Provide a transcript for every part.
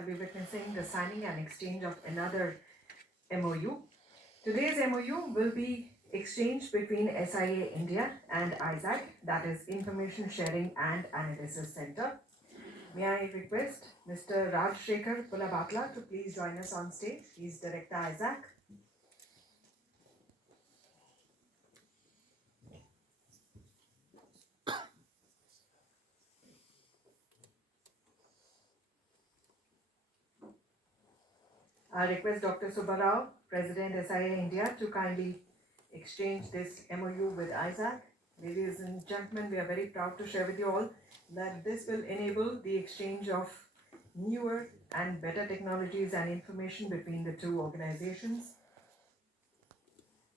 shall be witnessing the signing and exchange of another MOU. Today's MOU will be exchanged between SIA India and AJAY, that is Information Sharing and Analysis Center. May I request Mr. Rajshekhar Pulabatla to please join us on stage. He's Director AJAY. I request Dr. Subbarao, President SIA India, to kindly exchange this MOU with AJAY. Ladies and gentlemen, we are very proud to share with you all that this will enable the exchange of newer and better technologies and information between the two organizations,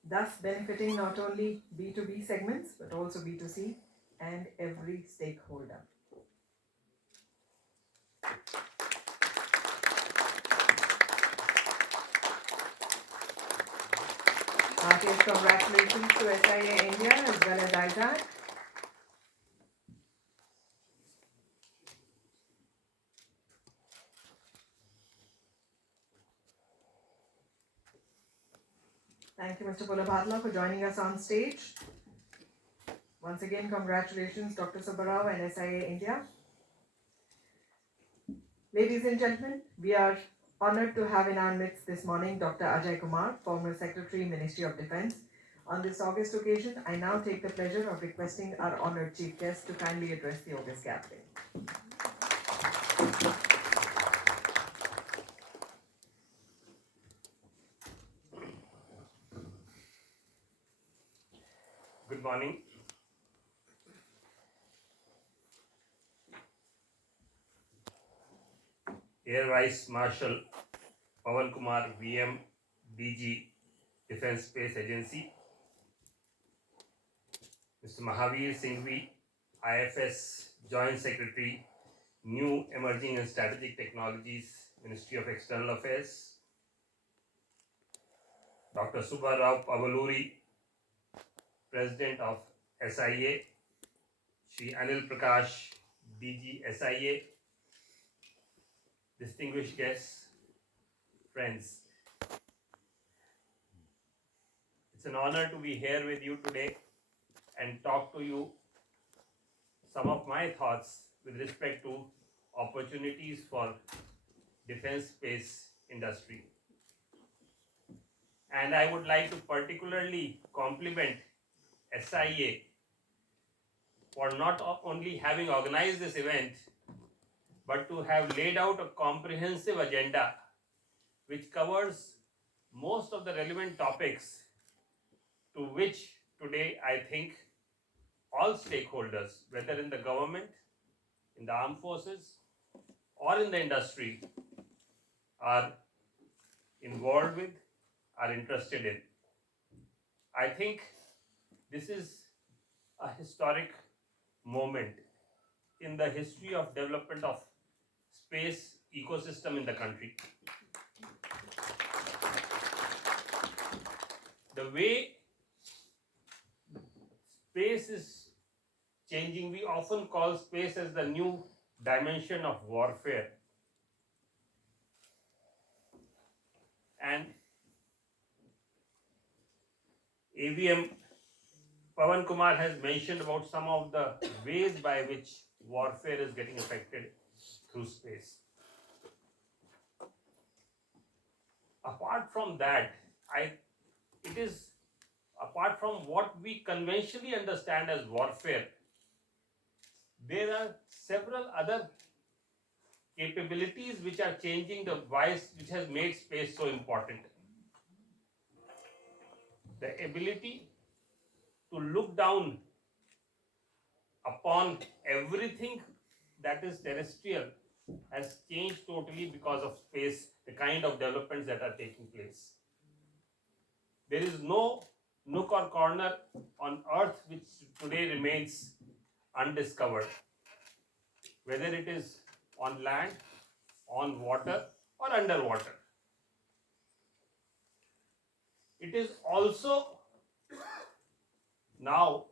thus benefiting not only B2B segments but also B2C and every stakeholder. Heartiest congratulations to SIA India as well as AJAY. Thank you, Mr. Pulabatla, for joining us on stage. Once again, congratulations, Dr. Subbarao and SIA India. Ladies and gentlemen, we are honored to have in our midst this morning Dr. AJAY Kumar, former Secretary, Ministry of Defence. On this August occasion, I now take the pleasure of requesting our honored Chief Guest to kindly address the August gathering. Good morning. Air Vice Marshal Pawan Kumar, VM, DG, Defence Space Agency. Mr. Mahavir Singhvi, IFS Joint Secretary, New Emerging and Strategic Technologies, Ministry of External Affairs. Dr. Subbarao Pavaluri, President of SIA. Shri Anil Prakash, DG SIA. Distinguished guests, friends. It's an honor to be here with you today and talk to you some of my thoughts with respect to opportunities for defense space industry. And I would like to particularly compliment SIA for not only having organized this event, but to have laid out a comprehensive agenda which covers most of the relevant topics to which today I think all stakeholders, whether in the government, in the armed forces, or in the industry, are involved with, are interested in. I think this is a historic moment in the history of development of space ecosystem in the country. The way space is changing, we often call space as the new dimension of warfare. And AVM Pawan Kumar has mentioned about some of the ways by which warfare is getting affected through space. Apart from that, it is apart from what we conventionally understand as warfare, there are several other capabilities which are changing the wise, which has made space so important. The ability to look down upon everything that is terrestrial has changed totally because of space, the kind of developments that are taking place. There is no nook or corner on Earth which today remains undiscovered, whether it is on land, on water, or underwater. It is also now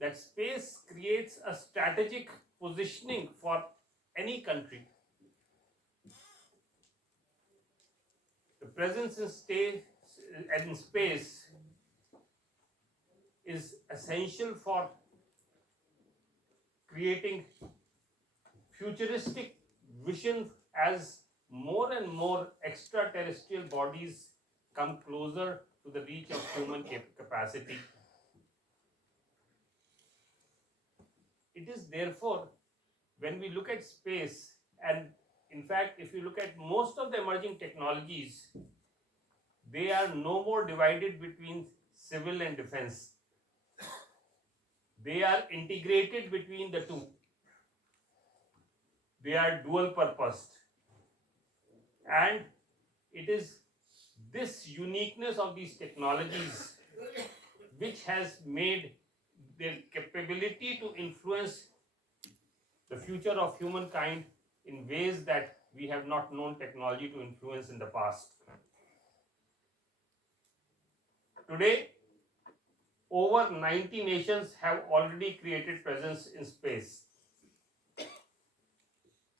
that space creates a strategic positioning for any country. presence in space is essential for creating futuristic vision as more and more extraterrestrial bodies come closer to the reach of human capacity. It is therefore, when we look at space, and in fact, if you look at most of the emerging technologies, they are no more divided between civil and defense. They are integrated between the two. They are dual purposed. And it is this uniqueness of these technologies which has made their capability to influence the future of humankind in ways that we have not known technology to influence in the past. Today, over 90 nations have already created presence in space.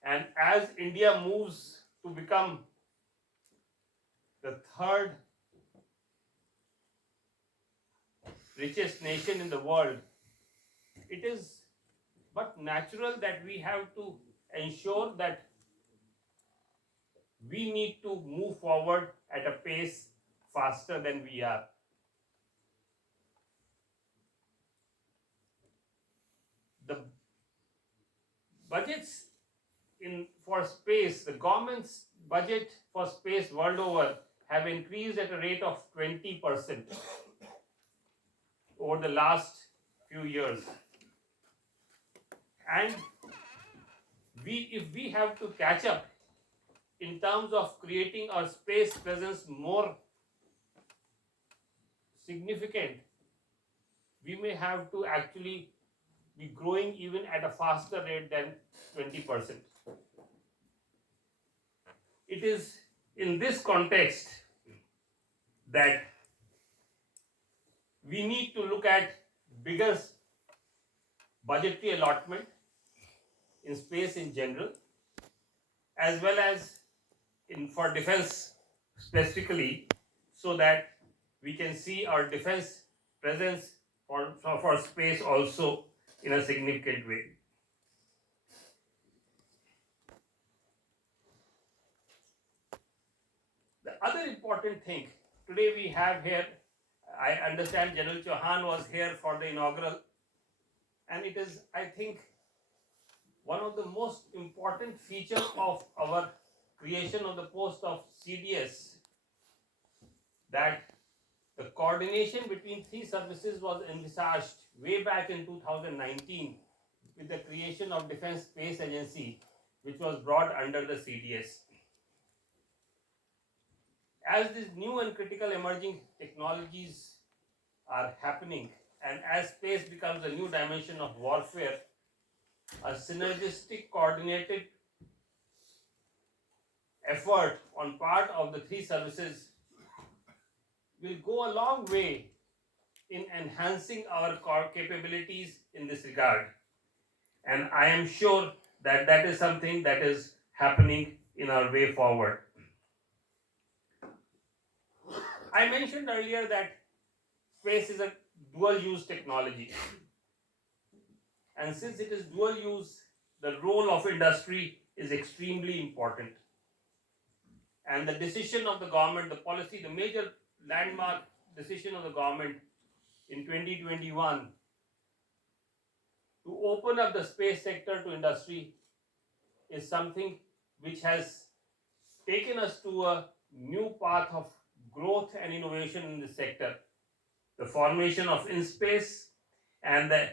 And as India moves to become the third richest nation in the world, it is but natural that we have to ensure that we need to move forward at a pace faster than we are. The budgets for space, the government's budget for space world over have increased at a rate of 20% over the last few years. And if we have to catch up in terms of creating our space presence more significant, we may have to actually be growing even at a faster rate than 20%. It is in this context that we need to look at bigger budgetary allotment in space in general, as well as for defense specifically, so that we can see our defense presence for space also in a significant way. The other important thing today we have here, I understand General Chauhan was here for the inaugural, and it is, I think, one of the most important features of our creation of the post of CDS, that the coordination between three services was envisaged way back in 2019 with the creation of Defense Space Agency, which was brought under the CDS. As these new and critical emerging technologies are happening, and as space becomes a new dimension of warfare, a synergistic, coordinated effort on part of the three services will go a long way in enhancing our core capabilities in this regard. And I am sure that that is something that is happening in our way forward. I mentioned earlier that space is a dual-use technology. And since it is dual-use, the role of industry is extremely important. And the decision of the government, the policy, the major landmark decision of the government in 2021 to open up the space sector to industry is something which has taken us to a new path of growth and innovation in this sector. The formation of InSpace and the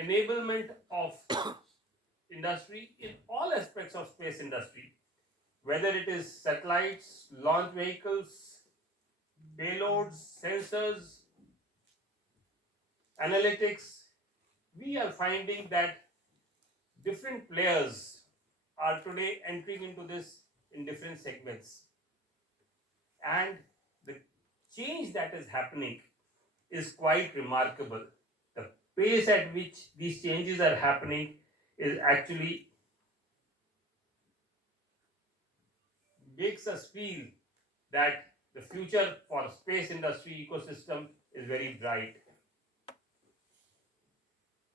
enablement of industry in all aspects of space industry, whether it is satellites, launch vehicles, payloads, sensors, analytics, we are finding that different players are today entering into this in different segments. And the change that is happening is quite remarkable. The pace at which these changes are happening is actually makes us feel that the future for space industry ecosystem is very bright.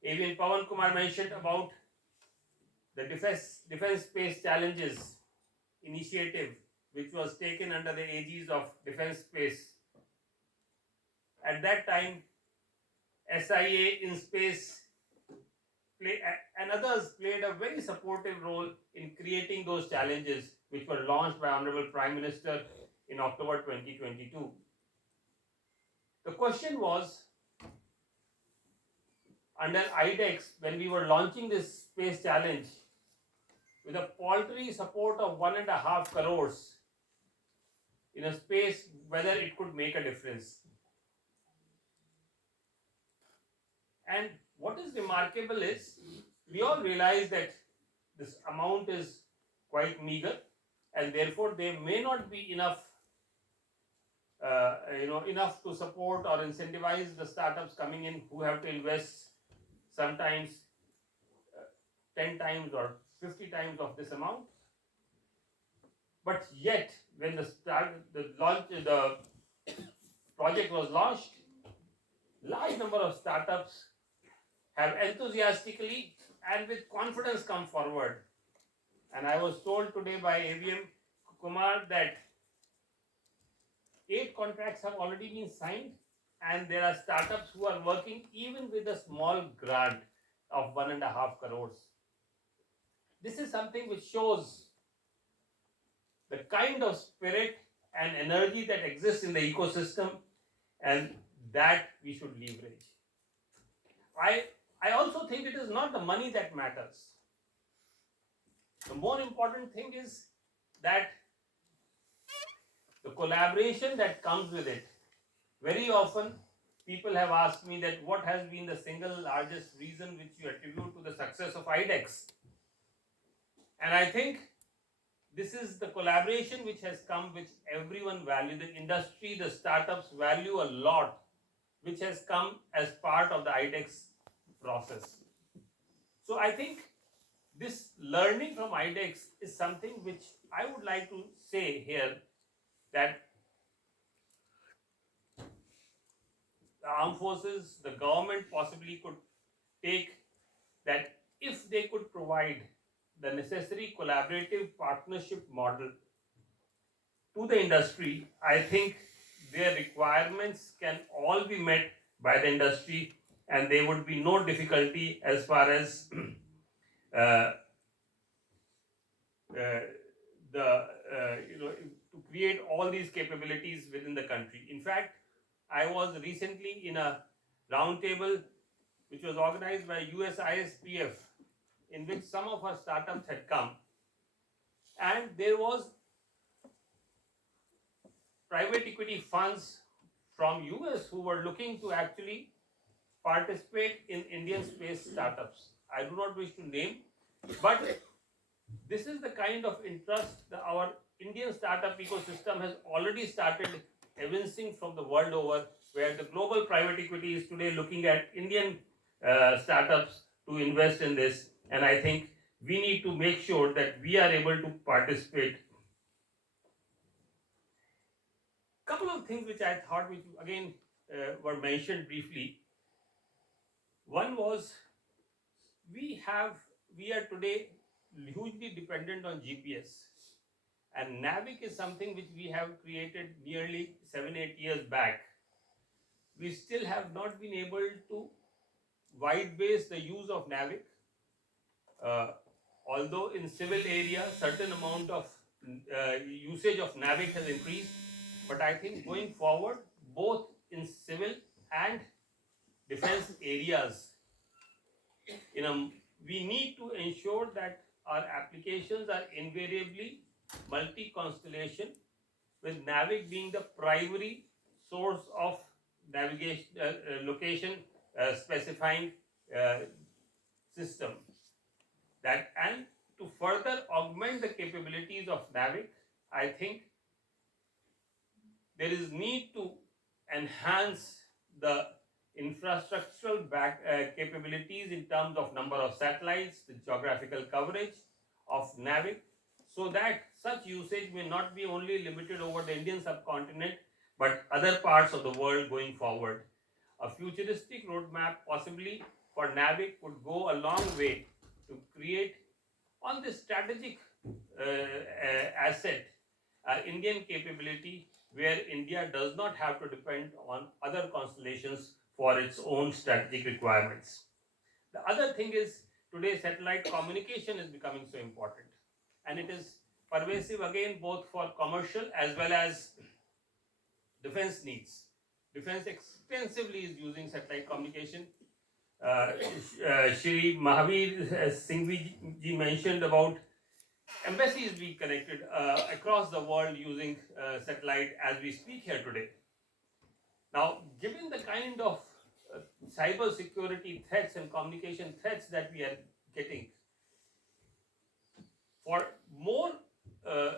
Even Pawan Kumar mentioned about the defense space challenges initiative, which was taken under the aegis of defense space. At that time, SIA in space and others played a very supportive role in creating those challenges, which were launched by Honorable Prime Minister in October 2022. The question was, under IDEX, when we were launching this space challenge, with a paltry support of 1.5 crores in a space, whether it could make a difference. And what is remarkable is, we all realize that this amount is quite meager, and therefore there may not be enough enough to support or incentivize the startups coming in, who have to invest sometimes 10 times or 50 times of this amount. But yet, when the project was launched, large number of startups have enthusiastically and with confidence come forward. And I was told today by AVM Kumar that 8 contracts have already been signed, and there are startups who are working even with a small grant of 1.5 crores. This is something which shows the kind of spirit and energy that exists in the ecosystem, and that we should leverage. I also think it is not the money that matters. The more important thing is that the collaboration that comes with it. Very often, people have asked me that what has been the single largest reason which you attribute to the success of IDEX. And I think this is the collaboration which has come, which everyone values, the industry, the startups value a lot, which has come as part of the IDEX process. So I think this learning from IDEX is something which I would like to say here, that the armed forces, the government possibly could take, that if they could provide the necessary collaborative partnership model to the industry, I think their requirements can all be met by the industry, and there would be no difficulty as far as to create all these capabilities within the country. In fact, I was recently in a roundtable which was organized by USISPF, in which some of our startups had come, and there was private equity funds from US who were looking to actually participate in Indian space startups. I do not wish to name, but this is the kind of interest that our Indian startup ecosystem has already started evincing from the world over, where the global private equity is today looking at Indian startups to invest in this. And I think we need to make sure that we are able to participate. Couple of things which I thought, which again were mentioned briefly. One was, we are today hugely dependent on GPS, and NAVIC is something which we have created nearly 7-8 years back. We still have not been able to wide base the use of NAVIC, although in civil area certain amount of usage of NAVIC has increased, but I think going forward, both in civil and defense areas, we need to ensure that our applications are invariably multi-constellation, with NAVIC being the primary source of navigation, location specifying system. And to further augment the capabilities of NAVIC, I think there is need to enhance the infrastructural capabilities in terms of number of satellites, the geographical coverage of NAVIC, so that such usage may not be only limited over the Indian subcontinent but other parts of the world going forward. A futuristic roadmap, possibly for NAVIC, would go a long way to create on this strategic asset Indian capability where India does not have to depend on other constellations for its own strategic requirements. The other thing is today satellite communication is becoming so important, and it is pervasive again both for commercial as well as defense needs. Defense extensively is using satellite communication. Shri Mahavir Singhvi ji mentioned about embassies being connected across the world using satellite as we speak here today. Now, given the kind of cyber security threats and communication threats that we are getting, for more uh,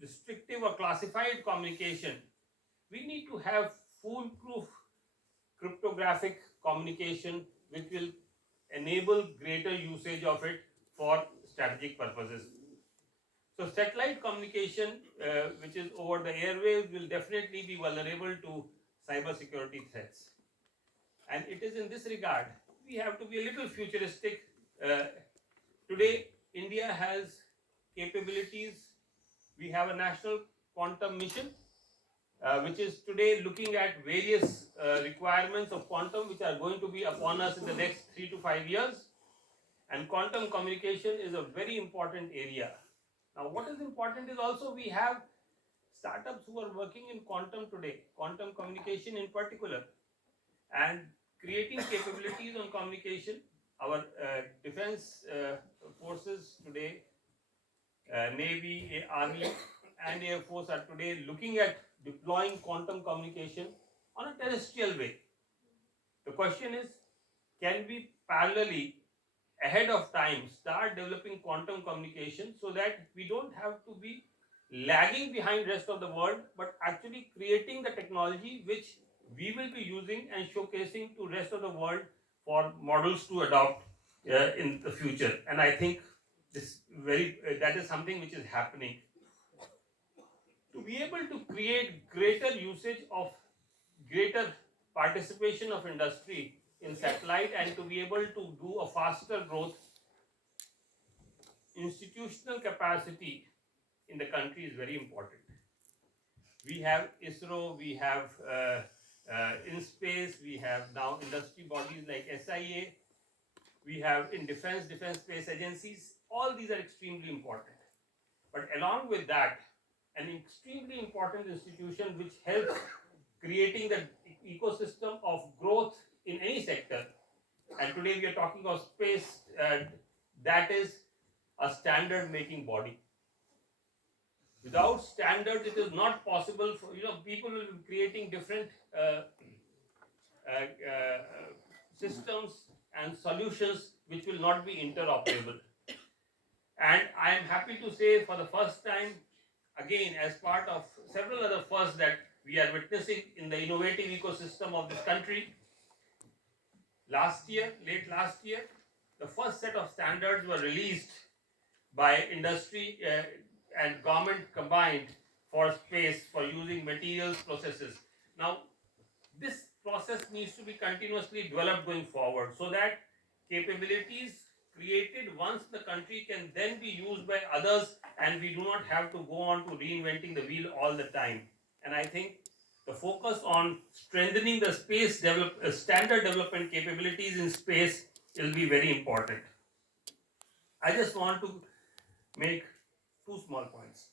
restrictive or classified communication, we need to have foolproof cryptographic communication which will enable greater usage of it for strategic purposes. So satellite communication, which is over the airwaves, will definitely be vulnerable to cybersecurity threats. And it is in this regard, we have to be a little futuristic. Today, India has capabilities. We have a national quantum mission, which is today looking at various requirements of quantum which are going to be upon us in the next 3 to 5 years. And quantum communication is a very important area. Now, what is important is also we have startups who are working in quantum today, quantum communication in particular, and creating capabilities on communication. Our defense forces today, Navy, Army, and Air Force are today looking at deploying quantum communication on a terrestrial way. The question is, can we parallelly, ahead of time, start developing quantum communication so that we don't have to be lagging behind rest of the world, but actually creating the technology which we will be using and showcasing to rest of the world for models to adopt in the future. And I think this that is something which is happening. To be able to create greater usage of greater participation of industry in satellite and to be able to do a faster growth, institutional capacity in the country is very important. We have ISRO, we have in space, we have now industry bodies like SIA, we have in defense space agencies. All these are extremely important. But along with that, an extremely important institution which helps creating the ecosystem of growth in any sector. And today we are talking of space, that is a standard making body. Without standards, it is not possible for, people will be creating different systems and solutions which will not be interoperable. And I am happy to say for the first time, again, as part of several other firsts that we are witnessing in the innovative ecosystem of this country, late last year, the first set of standards were released by industry and government combined for space for using materials processes. Now, this process needs to be continuously developed going forward so that capabilities created once the country can then be used by others and we do not have to go on to reinventing the wheel all the time. And I think the focus on strengthening the space standard development capabilities in space will be very important. I just want to make two small points.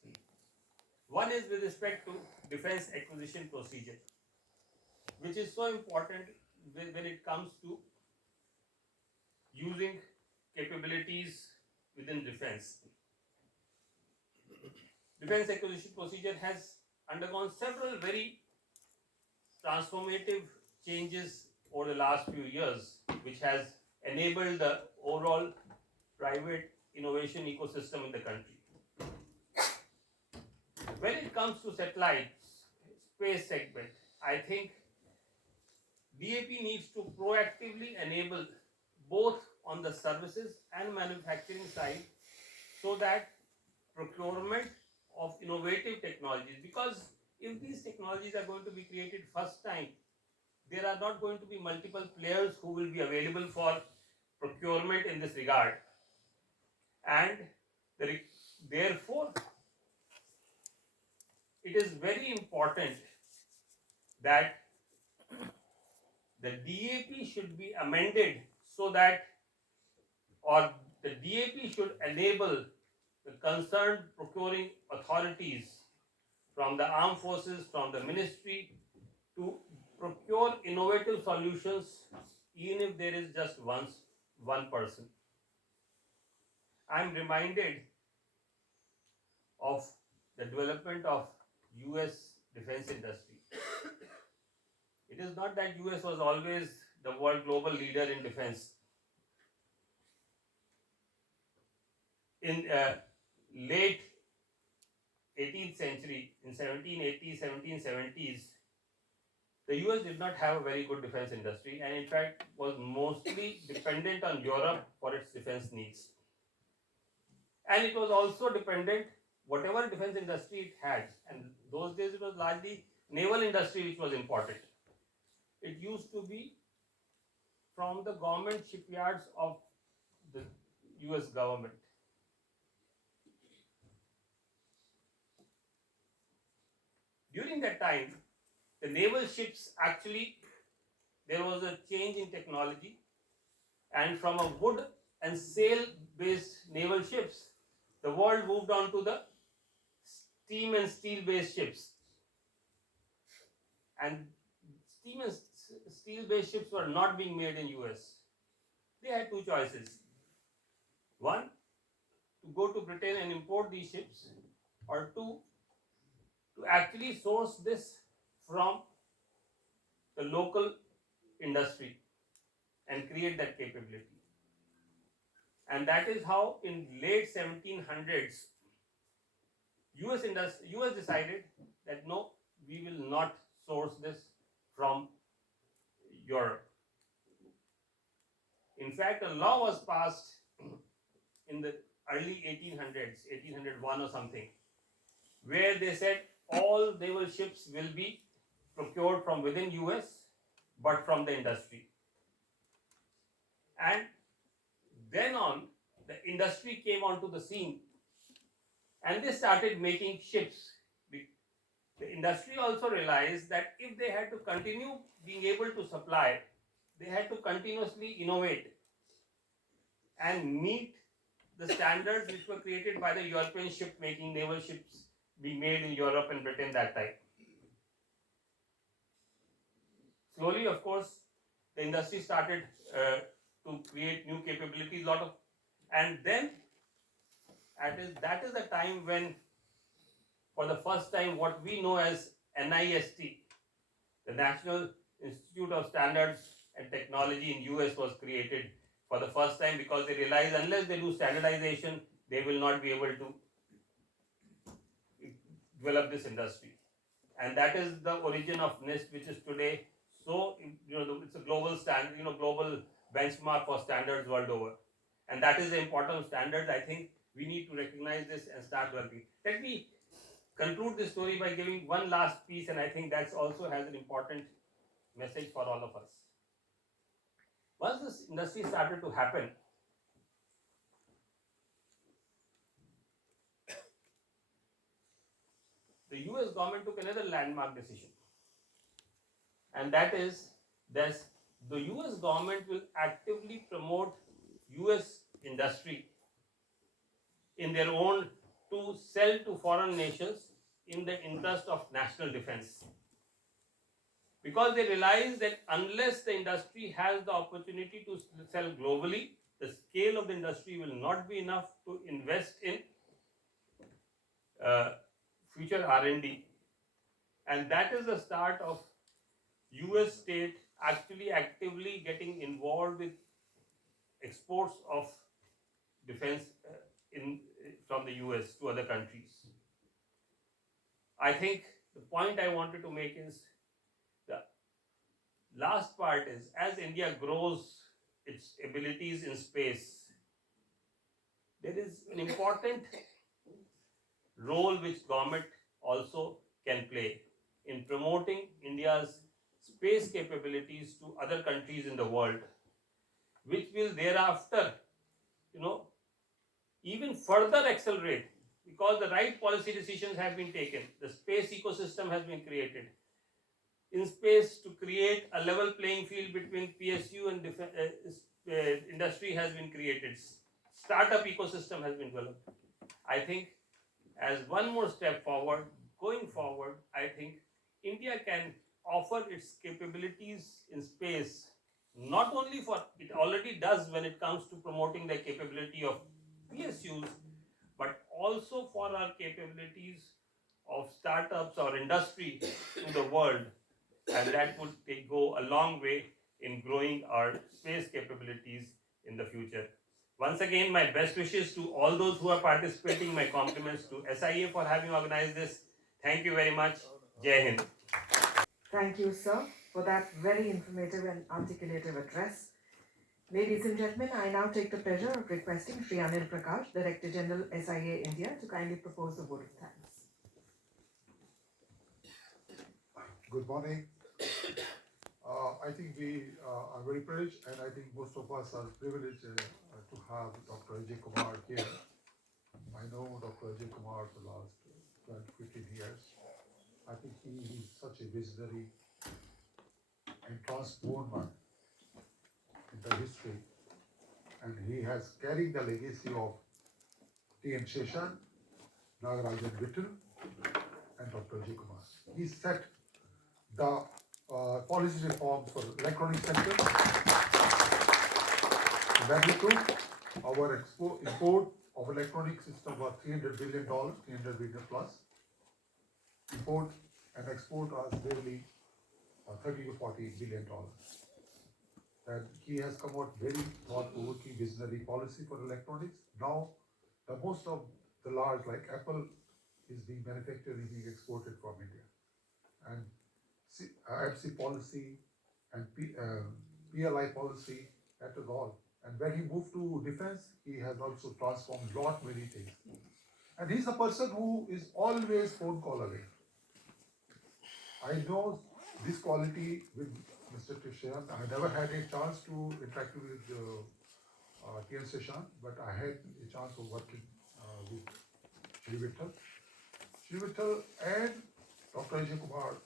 One is with respect to defense acquisition procedure, which is so important when it comes to using capabilities within defense. Defense acquisition procedure has undergone several very transformative changes over the last few years, which has enabled the overall private innovation ecosystem in the country. When it comes to satellites, space segment, I think DAP needs to proactively enable both on the services and manufacturing side, so that procurement of innovative technologies, because if these technologies are going to be created first time, there are not going to be multiple players who will be available for procurement in this regard, and therefore it is very important that the DAP should be amended so that, or the DAP should enable the concerned procuring authorities from the armed forces, from the ministry, to procure innovative solutions, even if there is just one person. I am reminded of the development of US defense industry. It is not that US was always the world global leader in defense. In late 18th century, in 1780s, 1770s, the US did not have a very good defense industry, and in fact was mostly dependent on Europe for its defense needs. And it was also dependent, whatever defense industry it had, and those days it was largely naval industry which was important. It used to be from the government shipyards of the US government. During that time, the naval ships actually, there was a change in technology, and from a wood and sail based naval ships, the world moved on to the steam and steel based ships. And steam and steel based ships were not being made in US. They had two choices. One, to go to Britain and import these ships, or two, to actually source this from the local industry and create that capability. And that is how in late 1700s, US decided that no, we will not source this from Europe. In fact, a law was passed in the early 1800s, 1801 or something, where they said all naval ships will be procured from within US, but from the industry. And then on, the industry came onto the scene, and they started making ships. The industry also realized that if they had to continue being able to supply, they had to continuously innovate and meet the standards which were created by the European ship making, naval ships being made in Europe and Britain that time. Slowly, of course, the industry started to create new capabilities, and then that is the time when, for the first time, what we know as NIST, the National Institute of Standards and Technology in US, was created for the first time, because they realized unless they do standardization, they will not be able to develop this industry. And that is the origin of NIST, which is today so, it's a global standard, global benchmark for standards world over. And that is the importance of standards. I think we need to recognize this and start working. Let me conclude this story by giving one last piece, and I think that also has an important message for all of us. Once this industry started to happen, the US government took another landmark decision, and that is that the US government will actively promote US industry in their own, to sell to foreign nations in the interest of national defense. Because they realize that unless the industry has the opportunity to sell globally, the scale of the industry will not be enough to invest in future R&D. And that is the start of US state actually actively getting involved with exports of defense from the US to other countries. I think the point I wanted to make is, the last part is, as India grows its abilities in space, there is an important role which government also can play in promoting India's space capabilities to other countries in the world, which will thereafter, you know, even further accelerate because the right policy decisions have been taken. The space ecosystem has been created in space to create a level playing field between PSU and industry has been created. Startup ecosystem has been developed. I think as one more step forward, going forward, I think India can offer its capabilities in space not only for it already does when it comes to promoting the capability of PSUs, but also for our capabilities of startups or industry in the world, and that would go a long way in growing our space capabilities in the future. Once again, my best wishes to all those who are participating. My compliments to SIA for having organized this. Thank you very much. Jai Hind. Thank you, sir, for that very informative and articulative address. Ladies and gentlemen, I now take the pleasure of requesting Sri Anil Prakash, Director General SIA India, to kindly propose the vote of thanks. Good morning. I think we are very privileged, and I think most of us are privileged to have Dr. AJAY Kumar here. I know Dr. AJAY Kumar for the last 12, 15 years. I think he is such a visionary and transformer in the history, and he has carried the legacy of T.N. Sheshan, Nagarajan Vittal, and Dr. AJAY Kumar. He set the policy reforms for electronic sector. That we took our import of electronic system was $300 billion, 300 billion plus. Import and export was barely 30 to 40 billion dollars. And he has come out very thought-provoking visionary policy for electronics. Now, the most of the large like Apple is being manufactured and being exported from India. And FC policy and PLI policy, that is all. And when he moved to defense, he has also transformed lot many things. And he's a person who is always phone call away. I know this quality with Mr. Tishan. I never had a chance to interact with T.N. Seshan, but I had a chance of working with Shri Vittal. Shri Vittal and Dr. AJAY Kumar,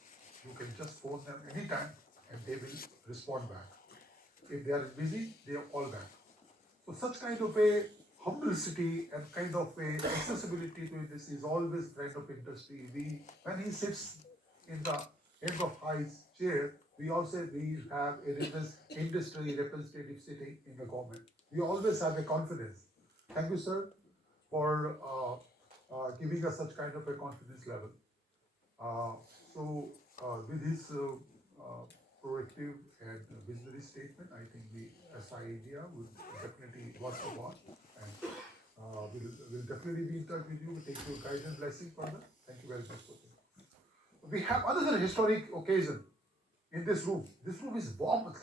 you can just phone them anytime and they will respond back. If they are busy, they are all back. So such kind of a humblicity and kind of a accessibility to this is always friend of industry. When he sits in the end of high chair, we also we have a industry representative sitting in the government. We always have a confidence. Thank you, sir, for giving us such kind of a confidence level. With his proactive and visionary statement, I think the SI India will definitely work upon, and we'll definitely be in touch with you. Take your guidance and blessing further. Thank you very much for this. We have another historic occasion in this room. This room is warmed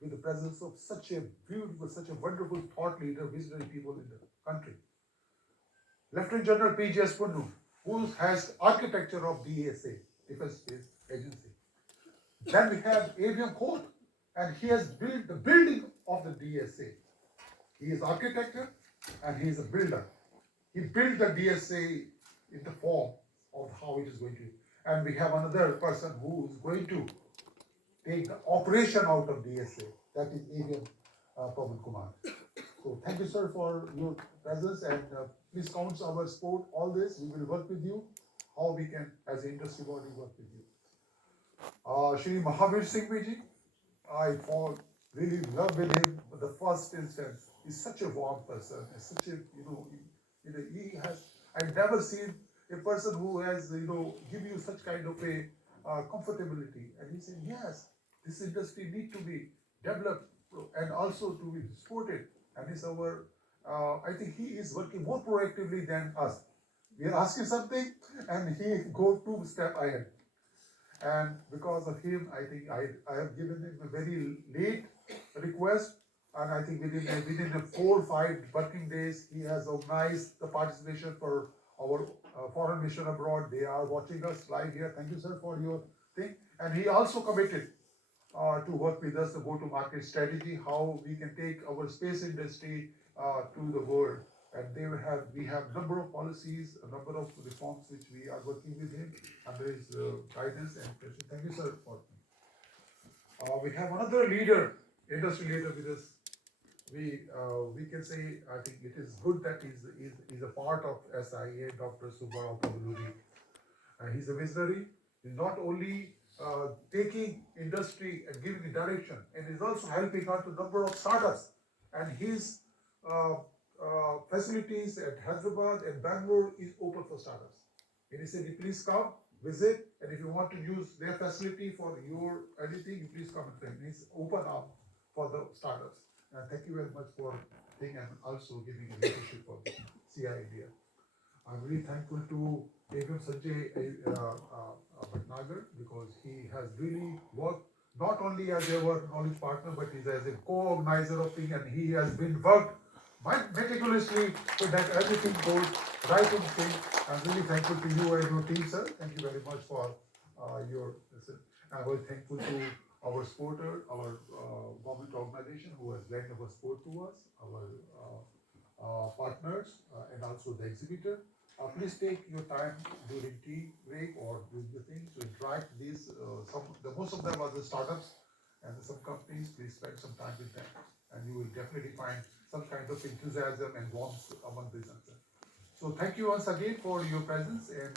with the presence of such a beautiful, such a wonderful thought leader, visionary people in the country. Lieutenant General P.G.S. Punnu, who has architecture of DSA, Defense Space Agency. Then we have Avian Court, and he has built the building of the DSA. He is architect and he is a builder. He built the DSA in the form of how it is going to. And we have another person who is going to take the operation out of DSA. That is Avian Kumar. So thank you, sir, for your presence, and please count our support. All this, we will work with you. How we can, as an industry body, work with you. Shri Mahavir Singh Ji, I fall really in love with him. But the first instance, he's such a warm person. He's such a he has. I've never seen a person who has give you such kind of a comfortability. And he said, yes, this industry need to be developed and also to be supported. And it's our. I think he is working more proactively than us. We are asking something, and he goes 2 steps ahead. And because of him, I think I have given him a very late request. and I think within a 4 or 5 working days, he has organized the participation for our foreign mission abroad. They are watching us live here. Thank you, sir, for your thing. And he also committed to work with us the go-to-market strategy, how we can take our space industry to the world. And we have number of policies, a number of reforms which we are working with him under his guidance and pressure. Thank you, sir, for. We have another leader, industry leader with us. We can say I think it is good that he's a part of SIA, Dr. Subbarao Kabaluri. He's a visionary. He's not only taking industry and giving the direction, and he's also helping out a number of startups. And his facilities at Hyderabad and Bangalore is open for startups. And he said, please come, visit, and if you want to use their facility for your anything, you please come and train. He's open up for the startups. And thank you very much for being and also giving a leadership for CI India. I'm really thankful to Abram Sanjay Bhatnagar because he has really worked not only as our knowledge partner but he's as a co-organizer of things, and he has been worked meticulously so that everything goes right on thing. I'm really thankful to you and your team, sir. Thank you very much for your listen. I'm very thankful to our supporter, our government organization who has lent our support to us, our partners, and also the exhibitor. Please take your time during tea break or during the thing to interact these. Most of them are the startups and some companies. Please spend some time with them, and you will definitely find some kind of enthusiasm and warmth among these. So thank you once again for your presence and.